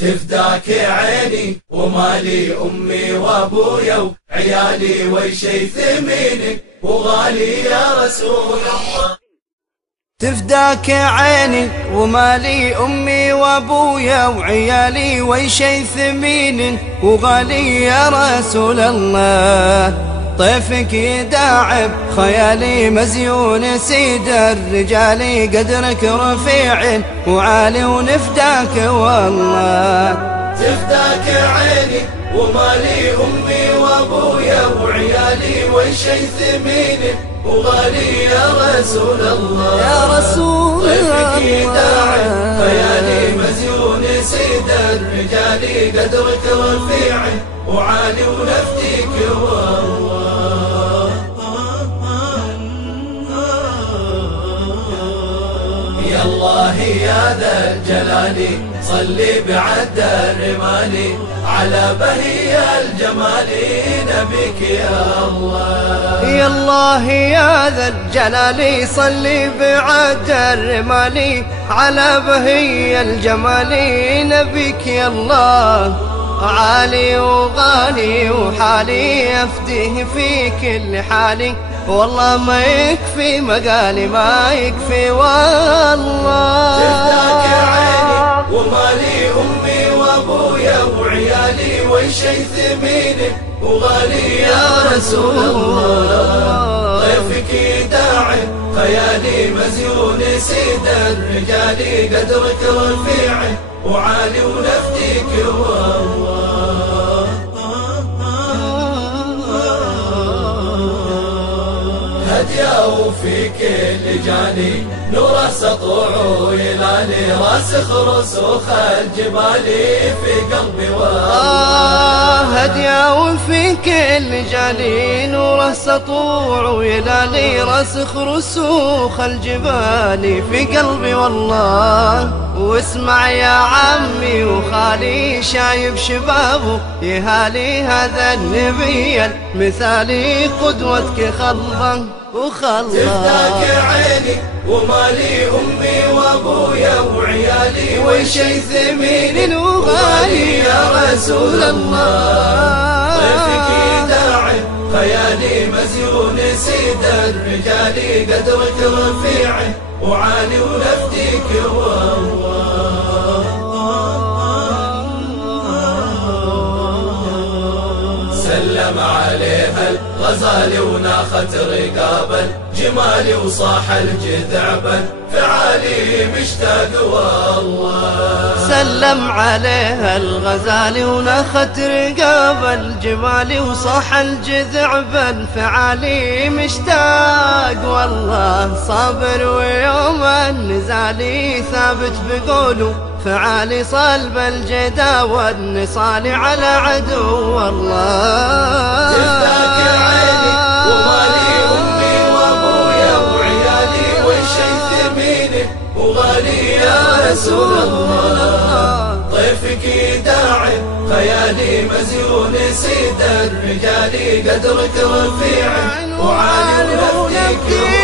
تفداك عيني ومالي أمي وأبويا وعيالي وشي ثمينك وغالي يا رسول الله. تفداك عيني ومالي أمي وأبويا وعيالي وشي ثمين وغالي يا رسول الله. طيفك يداعب خيالي مزيون سيد الرجال قدرك رفيع وعالي ونفداك والله. تفداك عيني ومالي أمي وأبويا وعيالي وشي ثمين وغالي يا رسول الله. يا رسول الله طيفك داعي خيالي مزيون سيد الرجال قدرك رفيع وعالي ونفديك والله. يا الله يا ذا الجلال صلي بعد الرمال على بهي الجمال نبيك يا الله. يا الله يا ذا الجلال صلي بعد الرمال على بهي الجمال نبيك يا الله. عالي وغالي وحالي أفديه في كل حالي والله ما يكفي مقالي ما يكفي والله. تفداك عيني ومالي أمي وأبويا وعيالي وشي ثمينك وغالي يا رسول الله. طيفك داعي خيالي مزيون سيد الرجال قدرك رفيع وعالي ونفديك والله. هدياه في كل جاني نور سطوع ويلالي راسخ رسوخ الجبال في قلبي والله. هدياه في كل جاني نور سطوع ويلالي راسخ رسوخ الجبال في قلبي والله. واسمع يا عمي وخالي شايب شبابه يهالي هذا النبي المثالي قدوتك خلظا وخلظا. تفداك عيني ومالي أمي وأبويا وعيالي وشي ثمين وغالي يا رسول الله. طيفك داعي خيالي مزيون سيد الرجال قدرك رفيع وعالي ونفديك والله. سلم عليها الغزال وناخت رقابا جمالي وصاح الجذعبا فعالي مشتاق والله. سلم عليها الغزال وناخت رقاب الجمال وصاح الجذعبا فعالي مشتاق والله. صابر ويوم النزال ثابت بقوله فعالي صلب الجدا والنصال على عدو والله. تفداك عيني ومالي أمي وأبويا وعيالي وشي ثمينك وغالي يا رسول الله. طيفك داعي خيالي مزيون سيد الرجال قدرك رفيع وعالي ونفديك